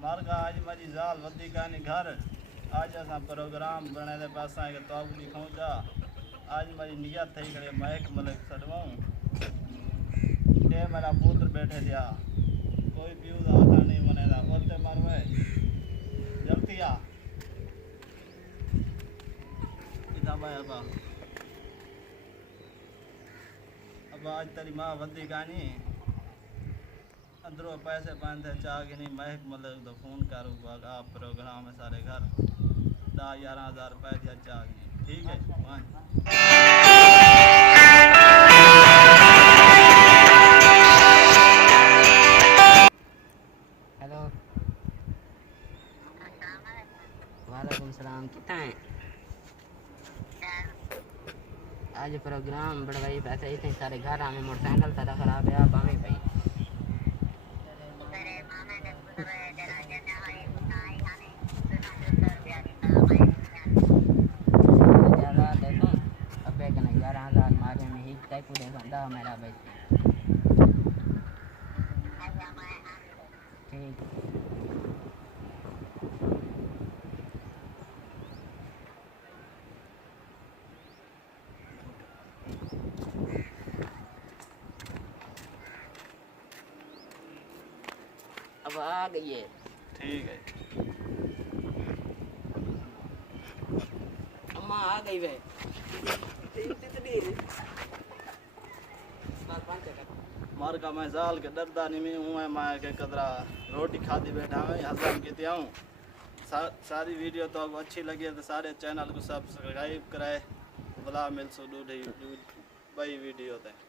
मार्गा आज मारी ज़ाल वधी कानी घर आज असां प्रोग्राम बनाए पासा के तो लिखूं जा आज मारी नियत थी करे महक मलिक सडवाऊं ए मेरा पुत्र बैठे दिया कोई पीऊ दा आता नहीं बनेदा बोलते मारवे जल्दी आ इदा भाई अब आज तेरी माँ वधी कानी अंदरों पैसे पाते चाह के नहीं महक मतलब तो फोन करूँ आप प्रोग्राम है सारे घर 10-11 हज़ार रुपये दिया चाह के ठीक है हेलो वालेकुम सलाम कितना है आज प्रोग्राम बढ़वाई पैसे इतने सारे घर हमें मोटरसाइकिल सारा खराब है आप हमें भाई पूरे मेरा भाई ठीक अब आ गई है ठीक है अम्मा आ गई वे मार का मैं जाल के डरदा नहीं मैं हूँ मैं के कदरा रोटी खाती बैठा मैं हजम की आऊँ सारी वीडियो तो अब अच्छी लगी है तो सारे चैनल को सब्सक्राइब कराए भला मिल सो दूध भाई वीडियो थे।